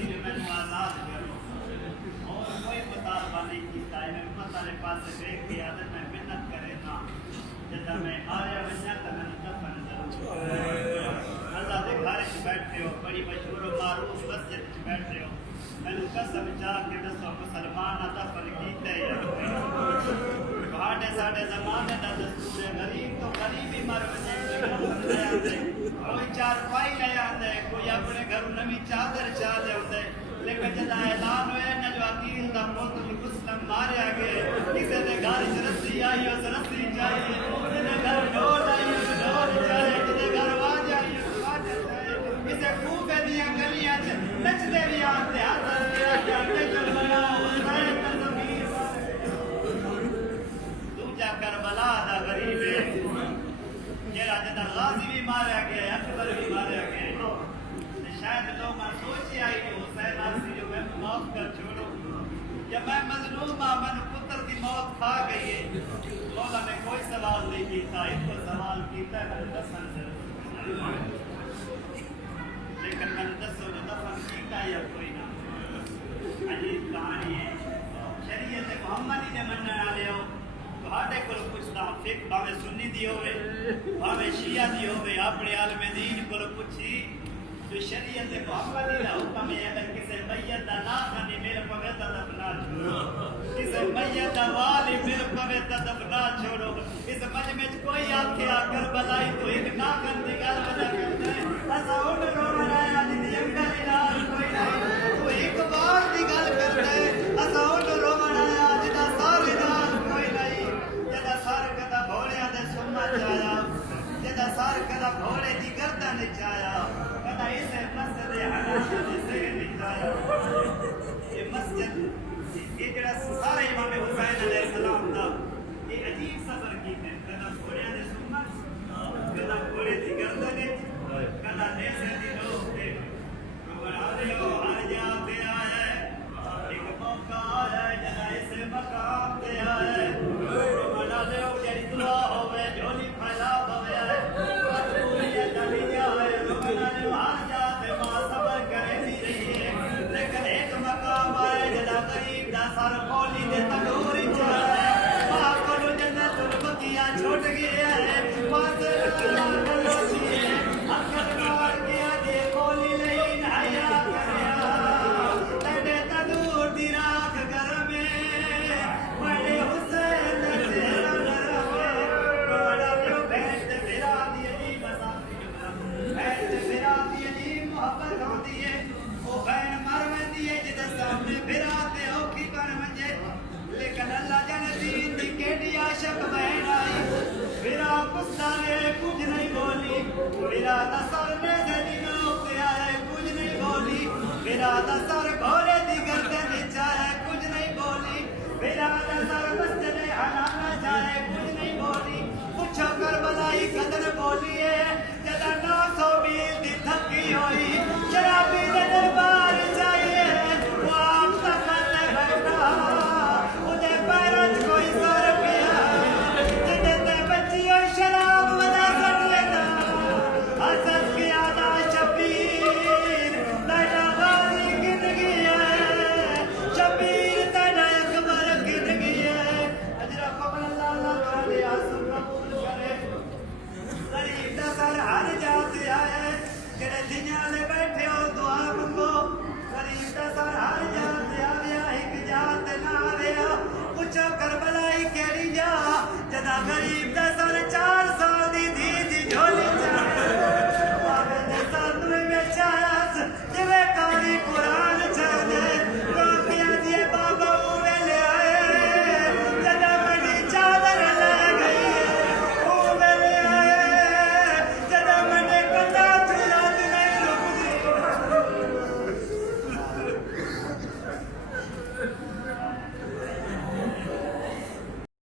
रसी जो मैंने आजाद करो और कोई मुतालबा नहीं किया मैं उम्मत वाले पास देख के आदत में मिन्नत करे ना जदा मैं आया वन्या तो मैं दफन जरूर अल्लाह के घर च बैठे हो बड़ी मशहूर मारूफ मस्जिद च बैठे हो मैंने कसम चाह के दसो मुसलमान दफन कीते भाड़े साढ़े जमाने का दस्तूर है गरीब तो गरीब ही मर वजे कोई चार पाई ले आंदे कोई अपने घर नवी चादर चा ले आंदे लेकिन जदा ऐलान होया न जो अकील दा पुत मुस्लिम मारिया गया किसी ने घर च रस्सी आई उस रस्सी चाहिए किसी घर ढोल आई उस ढोल चाहिए किसी घर वाज आई उस वाज चाहिए किसी खूबे दियां गलियां च नचदे भी आंदे हाथ तेरा जाके चल बना हुसैन दा ज़मीर दूजा करबला दा गरीब है जेड़ा जदा गाजी भी मारिया गया अकबर भी मारिया गया शायद लोग सोचे आई कि हुसैन आसी जो मैं मौत कर छोड़ो जब मैं मजलूम मैंने पुत्र की मौत खा गई है मौला ने कोई सवाल नहीं किया इनको सवाल किया मैंने दफन लेकिन मैंने दसो जो दफन किया या कोई ना अजीब कहानी है शरीयत मोहम्मदी ने मनने वाले हो ਤੁਹਾਡੇ ਕੋਲ ਪੁੱਛਦਾ ਫਿਕ ਭਾਵੇਂ ਸੁन्नी ਦੀ ਹੋਵੇ ਭਾਵੇਂ ਸ਼ੀਆ ਦੀ ਹੋਵੇ ਆਪਣੇ ਆਲਮ दीन ਕੋਲ ਪੁੱਛੀ जो शरीयत मोहम्मदी का हुक्म है अगर किसी मैयत का नाम नहीं मेरे पवे तो दफना छोड़ो किसी मैयत का वाली मेरे पवे तो दफना छोड़ो इस मजमे में कोई आखे आकर बलाई तो एक ना करने का वजह करते हैं ऐसा उन रोना आया जिंदगी अंकल इलाज कोई नहीं तो एक बार की गल करते हैं ऐसा उन रोना आया जिदा सारे नाल कोई नहीं जिदा सार कदा भोलिया दे सुन्ना चाया जिदा सार कदा भोले दी गर्दन चाया इसे मस्जिद ये मस्जिद ये जरा सारे इमाम हुसैन अलैहिस्सलाम दा ये अजीब सफर की है कदा घोड़े ने सुन्नत कदा घोड़े दी गर्दन कदा नेसे दी लोग थे बना दे हर जाते आए एक मौका आया जरा इसे मकाम पे आए बना दे जरी दुआ होवे झोली फैला होवे पूरी दली जाए बना दे सर खोली दे तंदूरी चाहे मां को जन्नत बकिया छोड़ गया है माथे लोटी है अखर मार गया दे खोली नहीं हया करया तेरे तंदूर दी राख घर में बड़े हुसैन तेरा घर में बड़ा जो बैठ मेरा दी अली मसाफिर बैठ मेरा दी अली मोहब्बत होती है ओ बहन मर वेंदी है जिदे सामने फिरा लेकिन अल्लाह जने दीन दी केडी आशिक बहन आई फिरा कुस्ताने कुछ नहीं बोली फिरा दा सर ने जदी नोकते आए कुछ नहीं बोली फिरा दा सर घोड़े दी गर्दन विच आए कुछ नहीं बोली फिरा दा सर मस्जिद हराम जाए कुछ नहीं बोली पूछो करबलाई कदर बोली